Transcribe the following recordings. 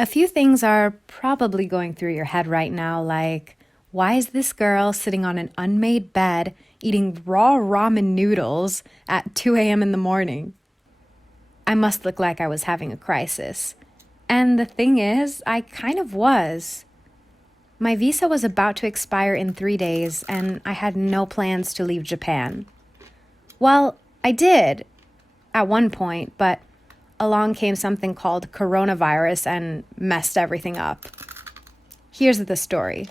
A few things are probably going through your head right now, like, why is this girl sitting on an unmade bed eating raw ramen noodles at 2 a.m. in the morning? I must look like I was having a crisis. And the thing is, I kind of was. My visa was about to expire in 3 days, and I had no plans to leave Japan. Well, I did at one point, but along came something called coronavirus and messed everything up. Here's the story.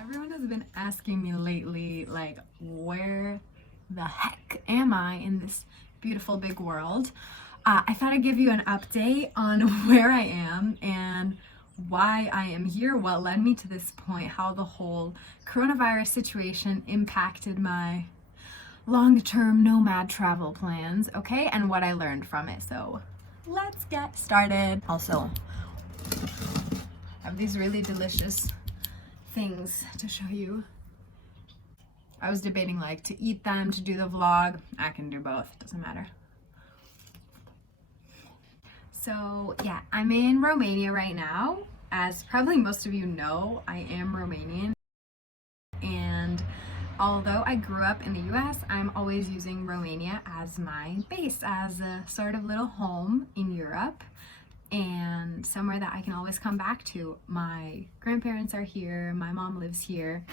Everyone has been asking me lately, like, where the heck am I in this beautiful big world? I thought I'd give you an update on where I am and why I am here, what led me to this point, how the whole coronavirus situation impacted my long-term nomad travel plans, okay, and what I learned from it. So let's get started. Also, I have these really delicious things to show you. I was debating like to eat them, to do the vlog. I can do both, doesn't matter. So yeah, I'm in Romania right now. As probably most of you know, I am Romanian. And although I grew up in the US, I'm always using Romania as my base, as a sort of little home in Europe and somewhere that I can always come back to. My grandparents are here, my mom lives here,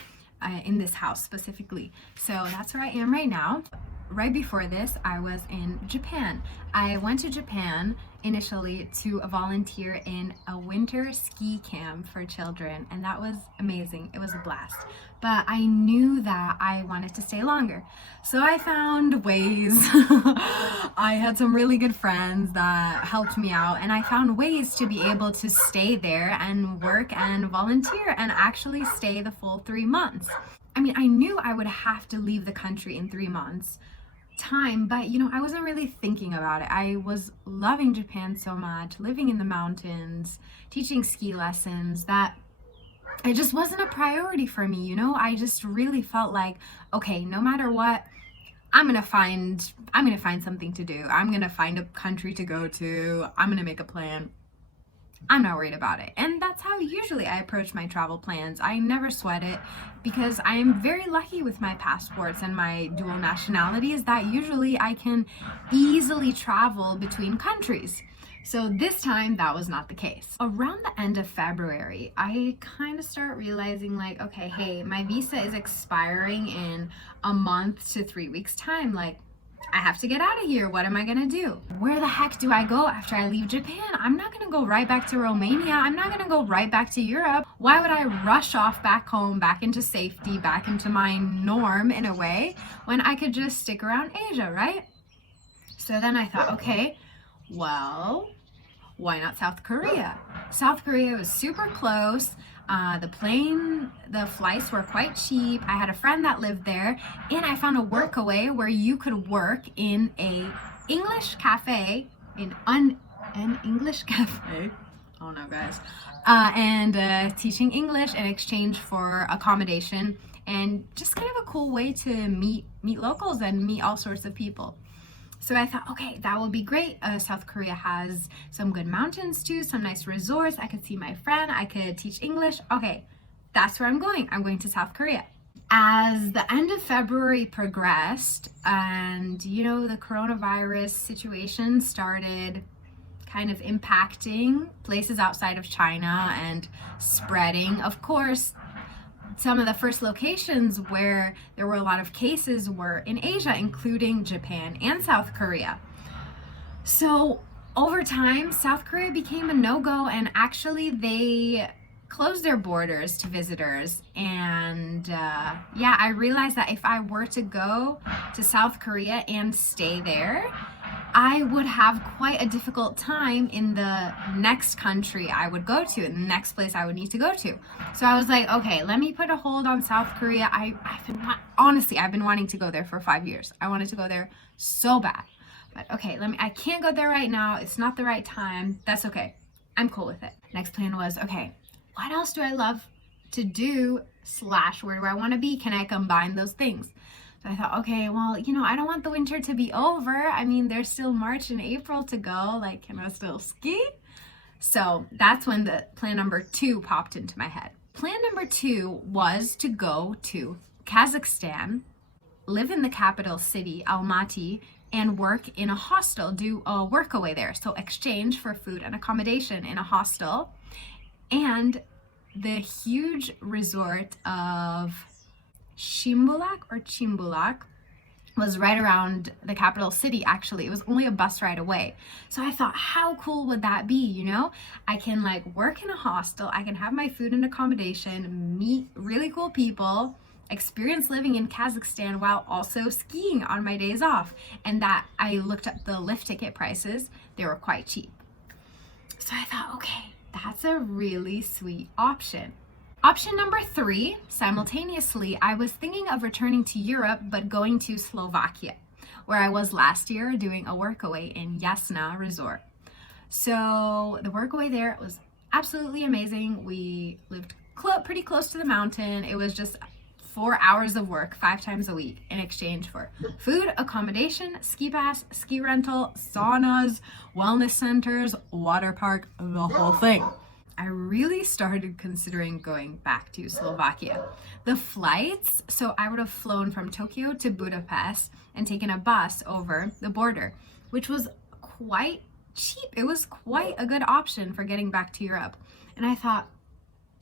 in this house specifically. So that's where I am right now. Right before this, I was in Japan. I went to Japan initially to volunteer in a winter ski camp for children, and that was amazing. It was a blast. But I knew that I wanted to stay longer. So I found ways. I had some really good friends that helped me out, and I found ways to be able to stay there and work and volunteer and actually stay the full 3 months. I mean, I knew I would have to leave the country in 3 months time, but I wasn't really thinking about it. I was loving Japan so much, living in the mountains, teaching ski lessons, that it just wasn't a priority for me. I just really felt like, okay, no matter what, I'm gonna find something to do. I'm gonna find a country to go to. I'm gonna make a plan. I'm not worried about it. And that's how usually I approach my travel plans. I never sweat it because I'm very lucky with my passports and my dual nationalities that usually I can easily travel between countries. So this time that was not the case. Around the end of February, I kind of start realizing like, okay, hey, my visa is expiring in a month to 3 weeks time. Like, I have to get out of here. What am I gonna do? Where the heck do I go after I leave Japan? I'm not gonna go right back to Romania. I'm not gonna go right back to Europe. Why would I rush off back home, back into safety, back into my norm in a way, when I could just stick around Asia, right? So then I thought, okay, well, why not South Korea? South Korea was super close. The flights were quite cheap. I had a friend that lived there, and I found a workaway where you could work in a English cafe, an English cafe. Oh no, guys. And teaching English in exchange for accommodation, and just kind of a cool way to meet locals and meet all sorts of people. So I thought, okay, that will be great. South Korea has some good mountains too, some nice resorts. I could see my friend, I could teach English. Okay, that's where I'm going. I'm going to South Korea. As the end of February progressed and, the coronavirus situation started kind of impacting places outside of China and spreading, of course, some of the first locations where there were a lot of cases were in Asia, including Japan and South Korea. So over time, South Korea became a no-go, and actually they closed their borders to visitors. And yeah, I realized that if I were to go to South Korea and stay there, I would have quite a difficult time in the next country I would go to, in the next place I would need to go to. So I was like, okay, let me put a hold on South Korea. Honestly, I've been wanting to go there for 5 years. I wanted to go there so bad. But okay, I can't go there right now. It's not the right time. That's okay. I'm cool with it. Next plan was, okay, what else do I love to do / where do I want to be? Can I combine those things? So I thought, okay, well, I don't want the winter to be over. I mean, there's still March and April to go. Like, can I still ski? So that's when the plan number 2 popped into my head. Plan number 2 was to go to Kazakhstan, live in the capital city, Almaty, and work in a hostel, do a workaway there. So exchange for food and accommodation in a hostel. And the huge resort of Chimbulak was right around the capital city. Actually, it was only a bus ride away. So I thought, how cool would that be? I can like work in a hostel, I can have my food and accommodation, meet really cool people, experience living in Kazakhstan while also skiing on my days off. And that I looked up the lift ticket prices, they were quite cheap. So I thought, okay, that's a really sweet option. Option number 3, simultaneously, I was thinking of returning to Europe, but going to Slovakia, where I was last year doing a workaway in Jasna Resort. So the workaway there was absolutely amazing. We lived pretty close to the mountain. It was just 4 hours of work 5 times a week in exchange for food, accommodation, ski pass, ski rental, saunas, wellness centers, water park, the whole thing. I really started considering going back to Slovakia. The flights, so I would have flown from Tokyo to Budapest and taken a bus over the border, which was quite cheap. It was quite a good option for getting back to Europe. And I thought,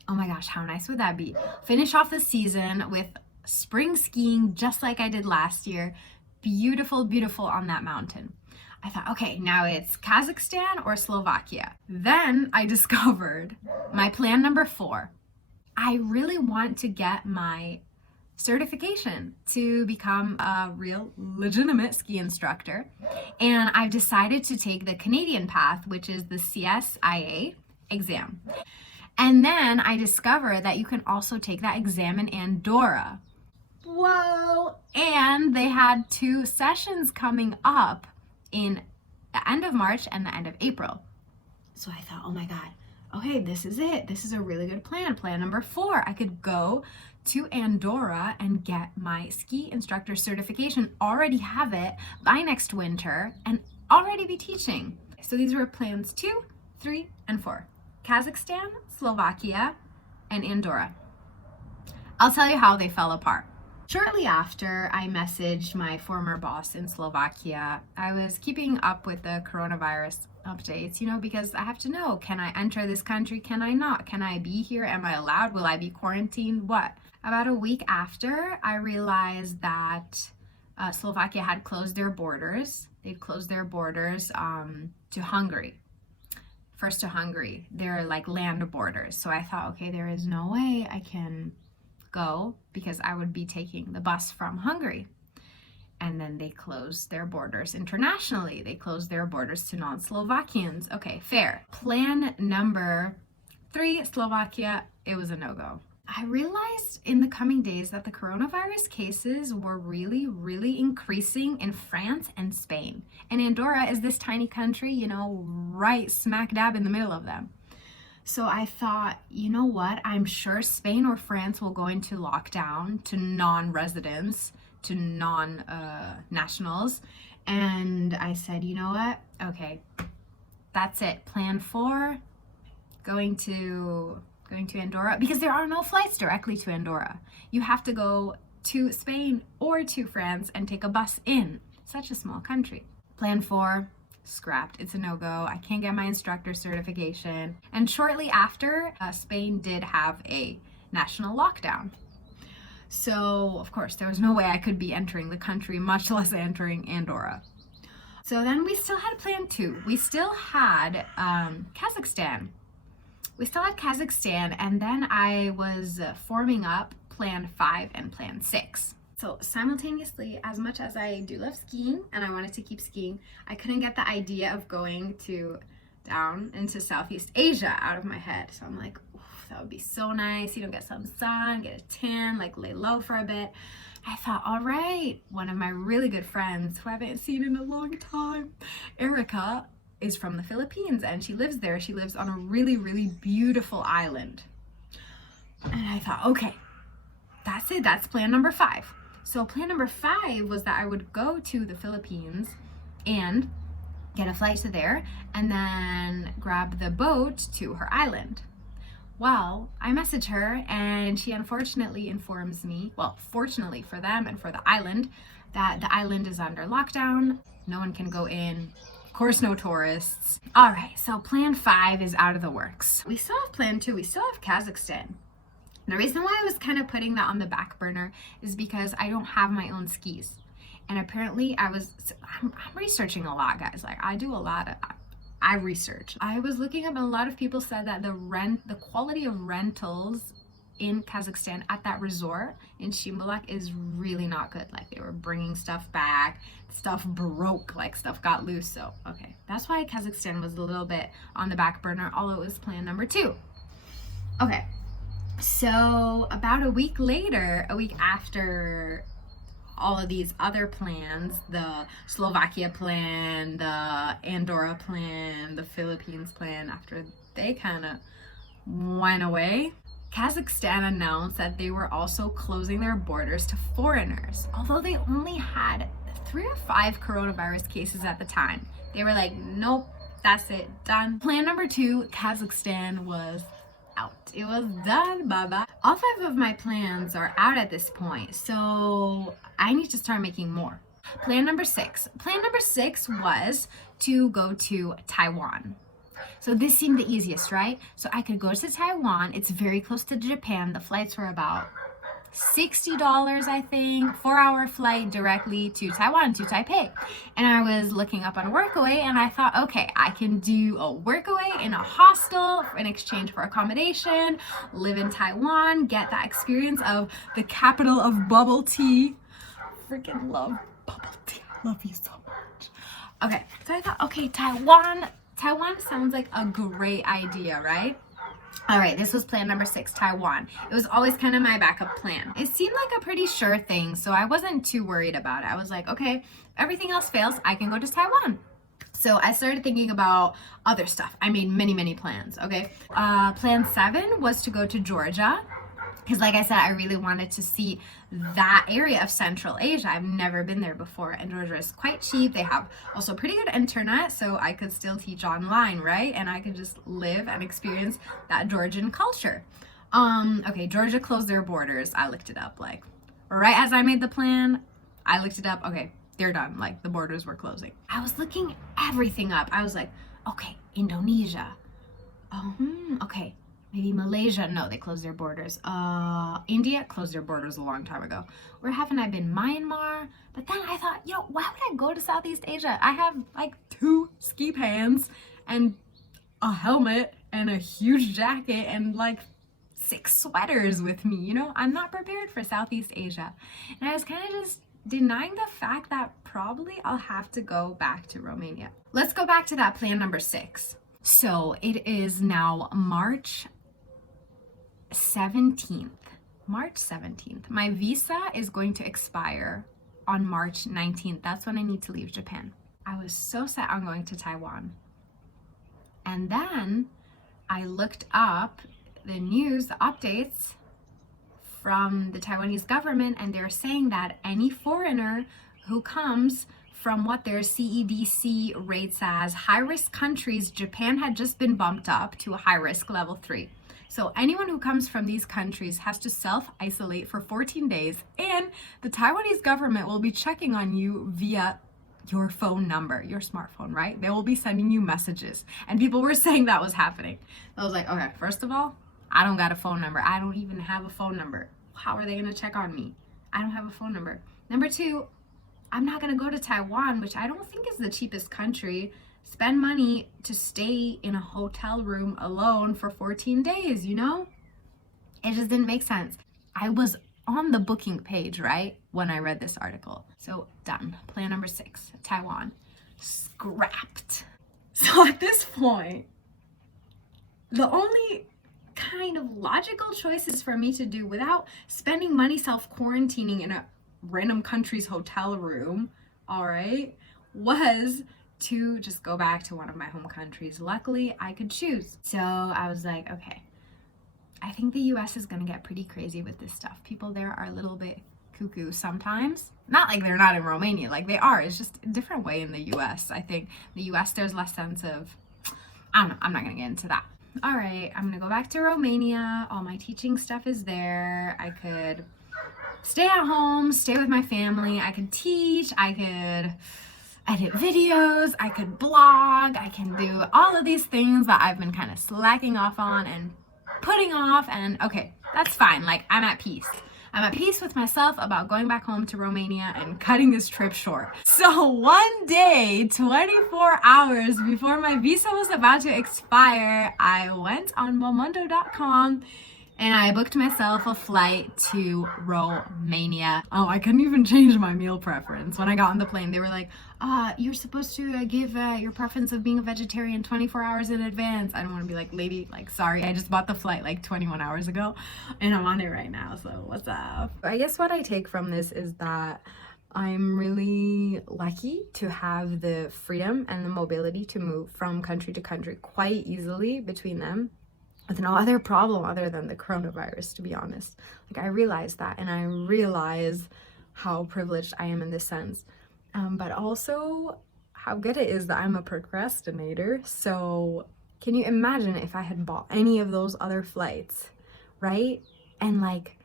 oh my gosh, how nice would that be? Finish off the season with spring skiing just like I did last year. Beautiful, beautiful on that mountain. I thought, okay, now it's Kazakhstan or Slovakia. Then I discovered my plan number 4. I really want to get my certification to become a real legitimate ski instructor. And I've decided to take the Canadian path, which is the CSIA exam. And then I discovered that you can also take that exam in Andorra. Whoa! And they had 2 sessions coming up in the end of March and the end of April. So I thought, oh my God, okay, this is it. This is a really good plan. Plan number 4, I could go to Andorra and get my ski instructor certification, already have it by next winter, and already be teaching. So these were plans 2, 3, and 4. Kazakhstan, Slovakia, and Andorra. I'll tell you how they fell apart. Shortly after I messaged my former boss in Slovakia, I was keeping up with the coronavirus updates, because I have to know, can I enter this country? Can I not? Can I be here? Am I allowed? Will I be quarantined? What? About a week after, I realized that Slovakia had closed their borders. They'd closed their borders to Hungary. First to Hungary. They're like land borders. So I thought, okay, there is no way I can go because I would be taking the bus from Hungary. And then they closed their borders internationally. They closed their borders to non-Slovakians. Okay, fair. Plan number 3, Slovakia, it was a no-go. I realized in the coming days that the coronavirus cases were really, really increasing in France and Spain. And Andorra is this tiny country, right smack dab in the middle of them. So I thought, you know what? I'm sure Spain or France will go into lockdown to non-residents, to non-nationals. And I said, you know what? Okay, that's it. Plan 4, going to Andorra, because there are no flights directly to Andorra. You have to go to Spain or to France and take a bus in. Such a small country. Plan 4, scrapped. It's a no-go. I can't get my instructor certification. And shortly after, Spain did have a national lockdown. So, of course, there was no way I could be entering the country, much less entering Andorra. So then we still had plan 2. We still had Kazakhstan. And then I was forming up plan 5 and plan 6. So simultaneously, as much as I do love skiing and I wanted to keep skiing, I couldn't get the idea of going down into Southeast Asia out of my head. So I'm like, that would be so nice. Get some sun, get a tan, like lay low for a bit. I thought, all right, one of my really good friends who I haven't seen in a long time, Erica, is from the Philippines and she lives there. She lives on a really, really beautiful island. And I thought, okay, that's it. That's plan number 5. So plan number 5 was that I would go to the Philippines and get a flight to there and then grab the boat to her island. Well, I message her and she unfortunately informs me, well, fortunately for them and for the island, that the island is under lockdown. No one can go in. Of course, no tourists. All right, so plan 5 is out of the works. We still have plan 2. We still have Kazakhstan. The reason why I was kind of putting that on the back burner is because I don't have my own skis. And apparently I'm researching a lot, guys. Like I research. I was looking up and a lot of people said that the quality of rentals in Kazakhstan at that resort in Shimbolak is really not good. Like they were bringing stuff back, stuff broke, like stuff got loose. So, okay. That's why Kazakhstan was a little bit on the back burner, although it was plan number 2. Okay. So about a week later, a week after all of these other plans, the Slovakia plan, the Andorra plan, the Philippines plan, after they kind of went away, Kazakhstan announced that they were also closing their borders to foreigners. Although they only had 3 or 5 coronavirus cases at the time. They were like, nope, that's it, done. Plan number 2, Kazakhstan was out. It was done, bye-bye. All 5 of my plans are out at this point, so I need to start making more. Plan number 6. Plan number 6 was to go to Taiwan. So this seemed the easiest, right? So I could go to Taiwan. It's very close to Japan. The flights were about $60, I think, 4-hour flight directly to Taiwan, to Taipei. And I was looking up on Workaway and I thought, okay, I can do a Workaway in a hostel in exchange for accommodation, live in Taiwan, get that experience of the capital of bubble tea. Freaking love bubble tea. Love you so much. Okay, so I thought, okay, Taiwan sounds like a great idea, right? All right, this was plan number 6, Taiwan. It was always kind of my backup plan. It seemed like a pretty sure thing, so I wasn't too worried about it. I was like, okay, if everything else fails, I can go to Taiwan. So I started thinking about other stuff. I made many, many plans, okay? Plan 7 was to go to Georgia. Because like I said, I really wanted to see that area of Central Asia. I've never been there before, and Georgia is quite cheap. They have also pretty good internet, so I could still teach online, right? And I could just live and experience that Georgian culture. Okay, Georgia closed their borders. I looked it up, like, right as I made the plan, I looked it up. Okay, they're done. Like, the borders were closing. I was looking everything up. I was like, okay, Indonesia. Okay. Maybe Malaysia. No, they closed their borders. India closed their borders a long time ago. Where haven't I been? Myanmar. But then I thought, why would I go to Southeast Asia? I have like 2 ski pants and a helmet and a huge jacket and like 6 sweaters with me. I'm not prepared for Southeast Asia. And I was kind of just denying the fact that probably I'll have to go back to Romania. Let's go back to that plan number 6. So it is now March 17th. March 17th. My visa is going to expire on March 19th. That's when I need to leave Japan. I was so set on going to Taiwan. And then I looked up the news, the updates from the Taiwanese government, and they're saying that any foreigner who comes from what their CEDC rates as high-risk countries, Japan had just been bumped up to a high-risk level 3. So anyone who comes from these countries has to self-isolate for 14 days, and the Taiwanese government will be checking on you via your phone number, your smartphone, right? They will be sending you messages. And people were saying that was happening. I was like, okay, first of all, I don't got a phone number. I don't even have a phone number. How are they gonna check on me? I don't have a phone number. Number 2, I'm not gonna go to Taiwan, which I don't think is the cheapest country, spend money to stay in a hotel room alone for 14 days, It just didn't make sense. I was on the booking page, right, when I read this article. So done. Plan number 6, Taiwan, scrapped. So at this point, the only kind of logical choices for me to do without spending money self-quarantining in a random country's hotel room, all right, was to just go back to one of my home countries. Luckily, I could choose. So I was like, okay, I think the US is gonna get pretty crazy with this stuff. People there are a little bit cuckoo sometimes. Not like they're not in Romania, like they are. It's just a different way in the US. I think the US there's less sense of, I don't know, I'm not gonna get into that. All right, I'm gonna go back to Romania. All my teaching stuff is there. I could stay at home, stay with my family. I could teach, I could edit videos, I could blog, I can do all of these things that I've been kind of slacking off on and putting off, and okay, that's fine. Like, I'm at peace. I'm at peace with myself about going back home to Romania and cutting this trip short. So one day, 24 hours before my visa was about to expire, I went on Momondo.com and I booked myself a flight to Romania. Oh, I couldn't even change my meal preference. When I got on the plane, they were like, you're supposed to give your preference of being a vegetarian 24 hours in advance. I don't want to be like, lady, like, sorry, I just bought the flight like 21 hours ago and I'm on it right now, so what's up? I guess what I take from this is that I'm really lucky to have the freedom and the mobility to move from country to country quite easily between them, with no other problem other than the coronavirus, to be honest. Like, I realize that, and I realize how privileged I am in this sense. But also how good it is that I'm a procrastinator. So can you imagine if I had bought any of those other flights, right? And like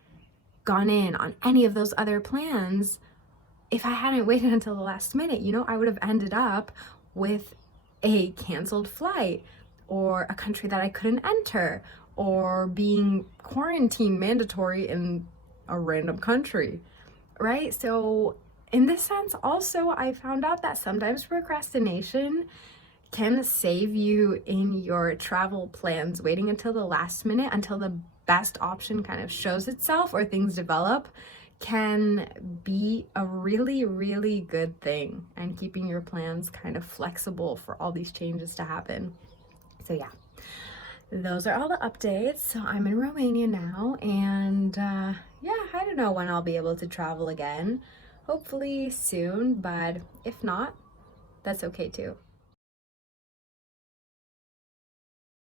gone in on any of those other plans, if I hadn't waited until the last minute, you know, I would have ended up with a canceled flight, or a country that I couldn't enter, or being quarantine mandatory in a random country, right? So in this sense, also, I found out that sometimes procrastination can save you in your travel plans. Waiting until the last minute, until the best option kind of shows itself or things develop, can be a really, really good thing, and keeping your plans kind of flexible for all these changes to happen. So yeah, those are all the updates. So I'm in Romania now, and yeah, I don't know when I'll be able to travel again. Hopefully soon, but if not, that's okay too.